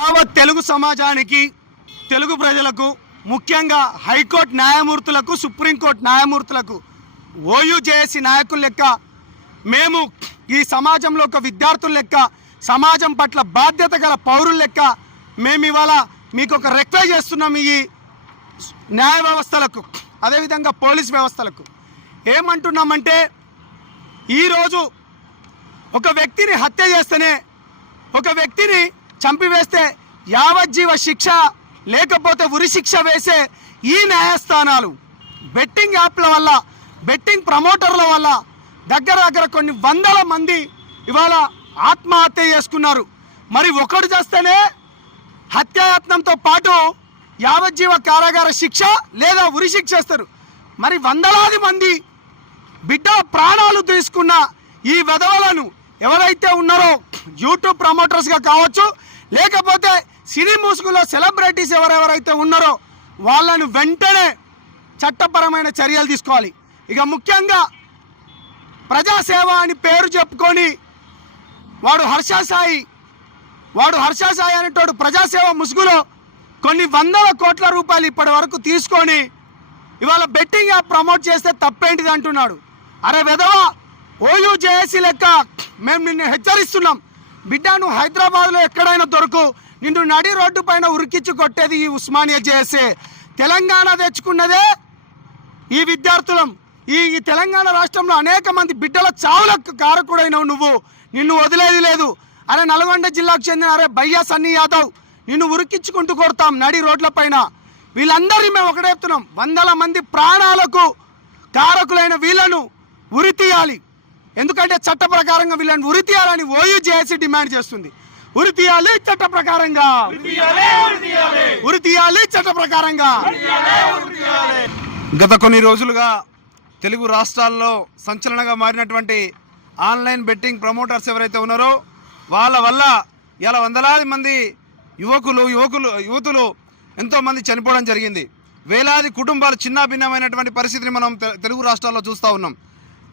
యావత్ తెలుగు సమాజానికి, తెలుగు ప్రజలకు, ముఖ్యంగా హైకోర్టు న్యాయమూర్తులకు, సుప్రీంకోర్టు న్యాయమూర్తులకు, ఓయూజేఏసీ నాయకుల లెక్క మేము ఈ సమాజంలో ఒక విద్యార్థుల లెక్క, సమాజం పట్ల బాధ్యత గల పౌరుల లెక్క మేము ఇవాళ మీకు ఒక రిక్వెస్ట్ చేస్తున్నాం. ఈ న్యాయ వ్యవస్థలకు, అదేవిధంగా పోలీస్ వ్యవస్థలకు ఏమంటున్నామంటే, ఈరోజు ఒక వ్యక్తిని హత్య చేస్తేనే, ఒక వ్యక్తిని చంపివేస్తే యావజ్జీవ శిక్ష లేకపోతే ఉరి శిక్ష వేసే ఈ న్యాయస్థానాలు బెట్టింగ్ యాప్ల వల్ల, బెట్టింగ్ ప్రమోటర్ల వల్ల దగ్గర కొన్ని వందల మంది ఇవాళ ఆత్మహత్య చేసుకున్నారు. మరి ఒకడు చేస్తేనే హత్యాయత్నంతో పాటు యావజ్జీవ కారాగార శిక్ష లేదా ఉరి శిక్ష చేస్తారు. మరి వందలాది మంది బిడ్డల ప్రాణాలు తీసుకున్న ఈ వెధవలను ఎవరైతే ఉన్నారో, యూట్యూబ్ ప్రమోటర్స్గా కావచ్చు, లేకపోతే సినీ ముసుగులో సెలబ్రిటీస్ ఎవరెవరైతే ఉన్నారో వాళ్ళను వెంటనే చట్టపరమైన చర్యలు తీసుకోవాలి. ఇక ముఖ్యంగా ప్రజాసేవ అని పేరు చెప్పుకొని వాడు హర్షసాయి అనేటోడు ప్రజాసేవ ముసుగులో కొన్ని వందల కోట్ల రూపాయలు ఇప్పటి వరకు తీసుకొని ఇవాళ బెట్టింగ్ యాప్ ప్రమోట్ చేస్తే తప్పేంటిది అంటున్నాడు. అరే వెధవ, ఓయూజేఏసీ లెక్క మేము నిన్ను హెచ్చరిస్తున్నాం. బిడ్డ, నువ్వు హైదరాబాద్లో ఎక్కడైనా దొరకు, నిన్ను నడి రోడ్డు పైన ఉరికిచ్చి కొట్టేది ఈ ఉస్మానియా జేఏసీ. తెలంగాణ తెచ్చుకున్నదే ఈ విద్యార్థులం. ఈ తెలంగాణ రాష్ట్రంలో అనేక మంది బిడ్డల చావులకు కారకుడైనవు నువ్వు. నిన్ను వదిలేది లేదు. అరే నల్గొండ జిల్లాకు చెందిన భయ్యా సన్నీ యాదవ్, నిన్ను ఉరికించుకుంటూ కొడతాం నడి రోడ్ల పైన. వీళ్ళందరినీ మేము ఒకటే చెప్తున్నాం, వందల మంది ప్రాణాలకు కారకులైన వీళ్ళను ఉరి తీయాలి. ఎందుకంటే చట్ట ప్రకారంగా వీళ్ళని ఉరి తీయాలని ఓయూజేఏసీ డిమాండ్ చేస్తుంది. ఉరి తీయాలి చట్ట ప్రకారంగా, ఉరి తీయాలి చట్ట ప్రకారంగా. గత కొన్ని రోజులుగా తెలుగు రాష్ట్రాల్లో సంచలనంగా మారినటువంటి ఆన్లైన్ బెట్టింగ్ ప్రమోటర్స్ ఎవరైతే ఉన్నారో వాళ్ళ వల్ల ఇలా వందలాది మంది యువతులు ఎంతోమంది చనిపోవడం జరిగింది. వేలాది కుటుంబాలు చిన్నాభిన్నమైనటువంటి పరిస్థితిని మనం తెలుగు రాష్ట్రాల్లో చూస్తూ ఉన్నాం.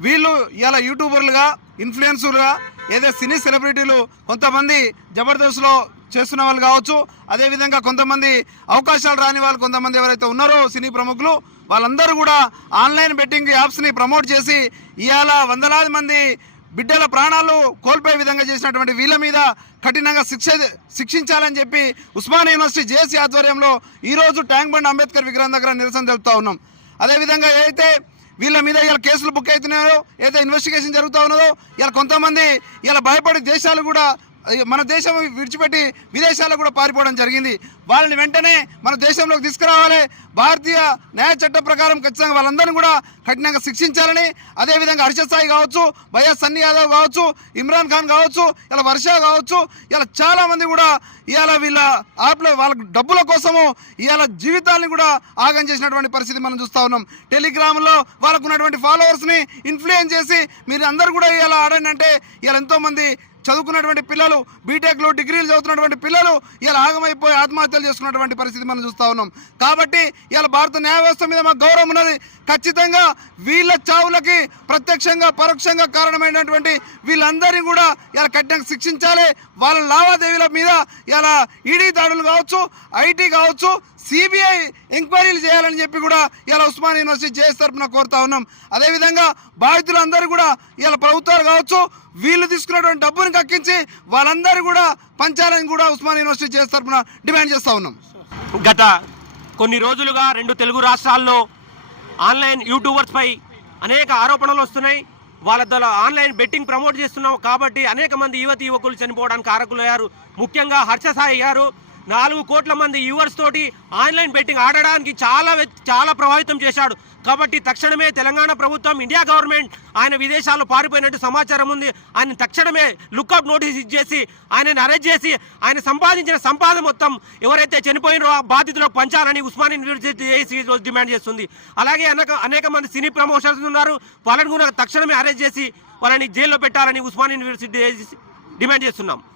వీళ్ళు ఇలా యూట్యూబర్లుగా, ఇన్ఫ్లుయెన్సర్లుగా, ఏదో సినీ సెలబ్రిటీలు, కొంతమంది జబర్దస్త్లో చేస్తున్న వాళ్ళు కావచ్చు, అదేవిధంగా కొంతమంది అవకాశాలు రాని వాళ్ళు కొంతమంది ఎవరైతే ఉన్నారో సినీ ప్రముఖులు, వాళ్ళందరూ కూడా ఆన్లైన్ బెట్టింగ్ యాప్స్ని ప్రమోట్ చేసి ఇవాళ వందలాది మంది బిడ్డల ప్రాణాలు కోల్పోయే విధంగా చేసినటువంటి వీళ్ళ మీద కఠినంగా శిక్షించాలని చెప్పి ఉస్మానియా యూనివర్సిటీ జేఏసీ ఆధ్వర్యంలో ఈరోజు ట్యాంక్ బండ్ అంబేద్కర్ విగ్రహం దగ్గర నిరసన తెలుపుతూ ఉన్నాం. అదేవిధంగా ఏదైతే వీళ్ళ మీద ఇలా కేసులు బుక్ అవుతున్నాయో, ఏదైతే ఇన్వెస్టిగేషన్ జరుగుతూ ఉన్నదో, ఇలా కొంతమంది ఇలా భయపడే దేశాలు కూడా, మన దేశం విడిచిపెట్టి విదేశాలకు కూడా పారిపోవడం జరిగింది. వాళ్ళని వెంటనే మన దేశంలోకి తీసుకురావాలి. భారతీయ న్యాయ చట్టం ప్రకారం ఖచ్చితంగా వాళ్ళందరినీ కూడా కఠినంగా శిక్షించాలని, అదేవిధంగా హర్షసాయి కావచ్చు, భయ్యా సన్నీ యాదవ్ కావచ్చు, ఇమ్రాన్ ఖాన్ కావచ్చు, ఇలా వర్ష కావచ్చు, ఇలా చాలామంది కూడా ఇవాళ వీళ్ళ యాప్లో వాళ్ళ డబ్బుల కోసము ఇవాళ జీవితాన్ని కూడా ఆగం చేసినటువంటి పరిస్థితి మనం చూస్తూ ఉన్నాం. టెలిగ్రామ్లో వాళ్ళకు ఉన్నటువంటి ఫాలోవర్స్ని ఇన్ఫ్లుయెన్స్ చేసి మీరు అందరూ కూడా ఇలా ఆడండి అంటే ఇలా ఎంతోమంది చదువుకున్నటువంటి పిల్లలు, బీటెక్లు, డిగ్రీలు చదువుతున్నటువంటి పిల్లలు ఇలా ఆగమైపోయి ఆత్మహత్యలు చేసుకున్నటువంటి పరిస్థితి మనం చూస్తూ ఉన్నాం. కాబట్టి ఇలా భారత న్యాయ వ్యవస్థ మీద మాకు గౌరవం ఉన్నది. ఖచ్చితంగా వీళ్ళ చావులకి ప్రత్యక్షంగా పరోక్షంగా కారణమైనటువంటి వీళ్ళందరినీ కూడా ఇలా కఠినంగా శిక్షించాలి. వాళ్ళ లావాదేవీల మీద ఇలా ఈడీ దాడులు కావచ్చు, ఐటీ కావచ్చు, సిబిఐ ఎంక్వైరీలు చేయాలని చెప్పి కూడా ఇలా ఉస్మానియా యూనివర్సిటీ జేఏసీ తరఫున కోరుతా ఉన్నాం. అదేవిధంగా బాధితులందరూ కూడా ఇలా ప్రభుత్వాలు కావచ్చు, వీళ్ళు తీసుకున్నటువంటి డబ్బును కక్కించి వాళ్ళందరూ కూడా పంచాలని కూడా ఉస్మానియా యూనివర్సిటీ జేఏసీ తరఫున డిమాండ్ చేస్తూ ఉన్నాం. గత కొన్ని రోజులుగా 2 తెలుగు రాష్ట్రాల్లో ఆన్లైన్ యూట్యూబర్స్ పై అనేక ఆరోపణలు వస్తున్నాయి. వాళ్ళ ద్వారా ఆన్లైన్ బెట్టింగ్ ప్రమోట్ చేస్తున్నాం కాబట్టి అనేక మంది యువకులు చనిపోవడానికి కారకులయ్యారు. ముఖ్యంగా హర్షసాయి గారు 4 కోట్ల మంది యూవర్స్ తోటి ఆన్లైన్ బెట్టింగ్ ఆడడానికి చాలా ప్రభావితం చేశాడు. కాబట్టి తక్షణమే తెలంగాణ ప్రభుత్వం, ఇండియా గవర్నమెంట్ ఆయన విదేశాల్లో పారిపోయినట్టు సమాచారం ఉంది. ఆయన తక్షణమే లుక్అవుట్ నోటీస్ ఇచ్చేసి ఆయనని అరెస్ట్ చేసి ఆయన సంపాదించిన సంపాదన మొత్తం ఎవరైతే చనిపోయినో ఆ బాధితులకు పంచాలని ఉస్మానియా యూనివర్సిటీ డిమాండ్ చేస్తుంది. అలాగే అనేక మంది సినీ ప్రమోషన్స్ ఉన్నారు, వాళ్ళని కూడా తక్షణమే అరెస్ట్ చేసి వాళ్ళని జైల్లో పెట్టాలని ఉస్మానియా యూనివర్సిటీ డిమాండ్ చేస్తున్నాం.